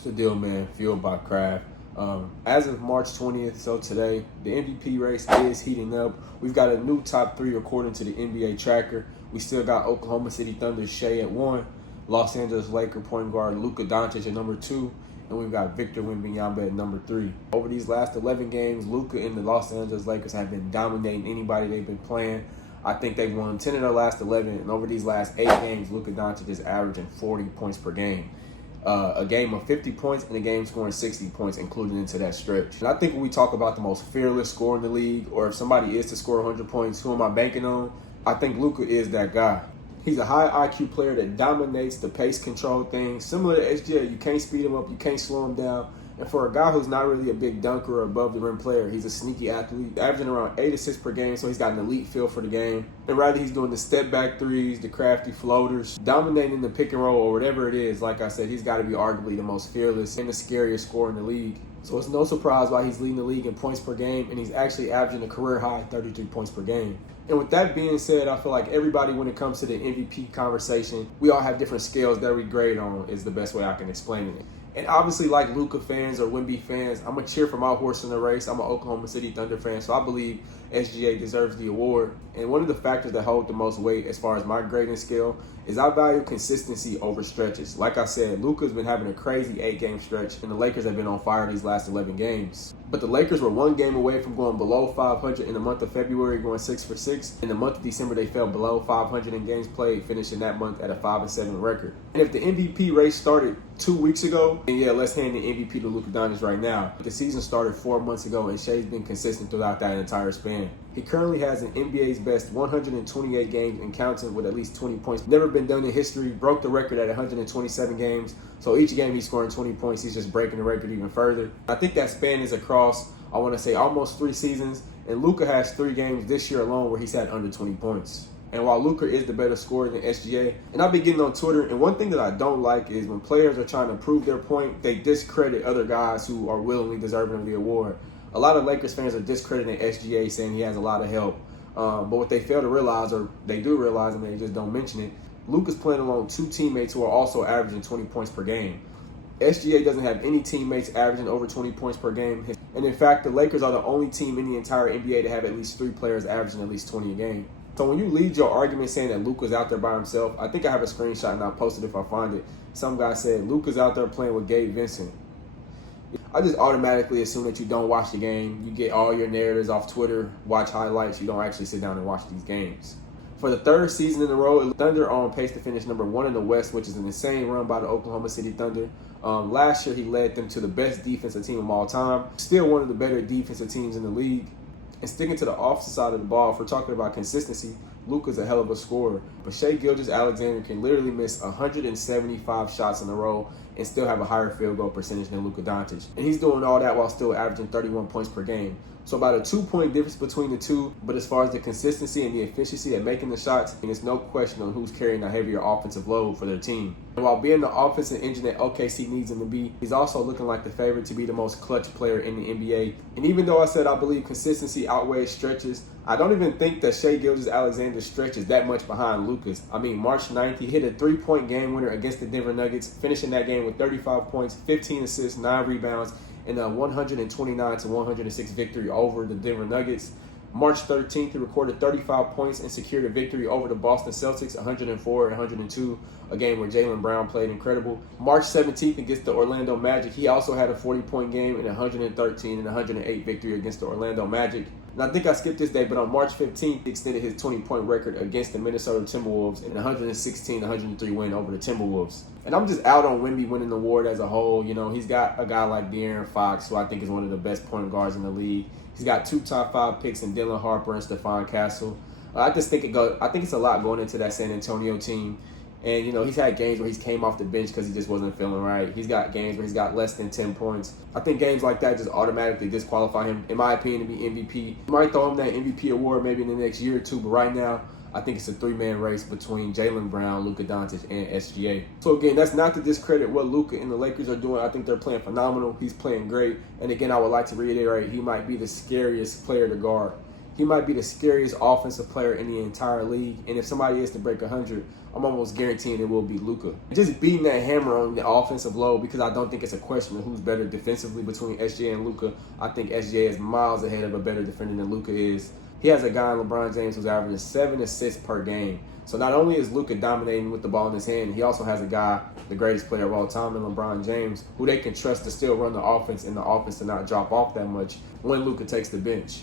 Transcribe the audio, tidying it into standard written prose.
What's the deal, man? Fueled by Craft. As of March 20th, so today, the MVP race is heating up. We've got a new top 3 according to the NBA tracker. We still got Oklahoma City Thunder Shai at 1, Los Angeles Lakers point guard Luka Dončić at number 2, and we've got Victor Wembanyama at number 3. Over these last 11 games, Luka and the Los Angeles Lakers have been dominating anybody they've been playing. I think they've won 10 of their last 11, and over these last 8 games, Luka Dončić is averaging 40 points per game. A game of 50 points and a game scoring 60 points included into that stretch. And I think when we talk about the most fearless scorer in the league, or if somebody is to score 100 points, who am I banking on? I think Luka is that guy. He's a high IQ player that dominates the pace control thing. Similar to SGA, you can't speed him up, you can't slow him down. And for a guy who's not really a big dunker or above the rim player, he's a sneaky athlete, averaging around 8 assists per game, so he's got an elite feel for the game. And rather he's doing the step back threes, the crafty floaters, dominating the pick and roll or whatever it is. Like I said, he's got to be arguably the most fearless and the scariest scorer in the league. So it's no surprise why he's leading the league in points per game, and he's actually averaging a career high 33 points per game. And with that being said, I feel like everybody, when it comes to the MVP conversation, we all have different scales that we grade on, is the best way I can explain it. And obviously, like Luka fans or Wemby fans, I'm going to cheer for my horse in the race. I'm an Oklahoma City Thunder fan, so I believe SGA deserves the award. And one of the factors that hold the most weight as far as my grading scale is I value consistency over stretches. Like I said, Luka's been having a crazy 8-game stretch, and the Lakers have been on fire these last 11 games. But the Lakers were 1 game away from going below 500 in the month of February, going 6 for 6. In the month of December, they fell below 500 in games played, finishing that month at a 5-7 record. And if the MVP race started 2 weeks ago, then yeah, let's hand the MVP to Luka Dončić right now. The season started 4 months ago, and Shai's been consistent throughout that entire span. He currently has an NBA's best 128 games and counting with at least 20 points. Never been done in history, broke the record at 127 games. So each game he's scoring 20 points, he's just breaking the record even further. I think that span is across, I want to say, almost 3 seasons. And Luka has 3 games this year alone where he's had under 20 points. And while Luka is the better scorer than SGA, and I've been getting on Twitter, and one thing that I don't like is when players are trying to prove their point, they discredit other guys who are willingly deserving of the award. A lot of Lakers fans are discrediting SGA, saying he has a lot of help. But what they fail to realize, or they do realize and they just don't mention it, Luka's playing along 2 teammates who are also averaging 20 points per game. SGA doesn't have any teammates averaging over 20 points per game. And in fact, the Lakers are the only team in the entire NBA to have at least 3 players averaging at least 20 a game. So when you lead your argument saying that Luka's out there by himself, I think I have a screenshot and I'll post it if I find it. Some guy said, Luka's out there playing with Gabe Vincent. I just automatically assume that you don't watch the game. You get all your narratives off Twitter, watch highlights. You don't actually sit down and watch these games. For the 3rd season in a row, the Thunder are on pace to finish number 1 in the West, which is an insane run by the Oklahoma City Thunder. Last year, he led them to the best defensive team of all time. Still one of the better defensive teams in the league. And sticking to the offensive side of the ball, if we're talking about consistency, Luka's a hell of a scorer. But Shai Gilgeous-Alexander can literally miss 175 shots in a row and still have a higher field goal percentage than Luka Dončić. And he's doing all that while still averaging 31 points per game. So about a 2-point difference between the two. But as far as the consistency and the efficiency at making the shots, there's no question on who's carrying a heavier offensive load for their team. And while being the offensive engine that OKC needs him to be, he's also looking like the favorite to be the most clutch player in the NBA. And even though I said I believe consistency outweighs stretches, I don't even think that Shai Gilgeous-Alexander stretches that much behind Luka's. I mean, March 9th, he hit a 3-point game winner against the Denver Nuggets, finishing that game with 35 points, 15 assists, 9 rebounds, and a 129-106 victory over the Denver Nuggets. March 13th, he recorded 35 points and secured a victory over the Boston Celtics, 104-102, a game where Jaylen Brown played incredible. March 17th, against the Orlando Magic, he also had a 40-point game and 113-108 victory against the Orlando Magic. And I think I skipped this day, but on March 15th, he extended his 20-point record against the Minnesota Timberwolves in a 116-103 win over the Timberwolves. And I'm just out on Wemby winning the award as a whole. You know, he's got a guy like De'Aaron Fox, who I think is one of the best point guards in the league. He's got 2 top 5 picks in Dylan Harper and Stephon Castle. I think it's a lot going into that San Antonio team. And, you know, he's had games where he's came off the bench because he just wasn't feeling right. He's got games where he's got less than 10 points. I think games like that just automatically disqualify him, in my opinion, to be MVP. You might throw him that MVP award maybe in the next year or 2, but right now, I think it's a 3-man race between Jaylen Brown, Luka Dončić, and SGA. So again, that's not to discredit what Luka and the Lakers are doing. I think they're playing phenomenal. He's playing great. And again, I would like to reiterate, he might be the scariest player to guard. he might be the scariest offensive player in the entire league. And if somebody is to break 100, I'm almost guaranteeing it will be Luka. Just beating that hammer on the offensive load, because I don't think it's a question of who's better defensively between SGA and Luka. I think SGA is miles ahead of a better defender than Luka is. He has a guy in LeBron James who's averaging 7 assists per game. So not only is Luka dominating with the ball in his hand, he also has a guy, the greatest player of all time in LeBron James, who they can trust to still run the offense and the offense to not drop off that much when Luka takes the bench.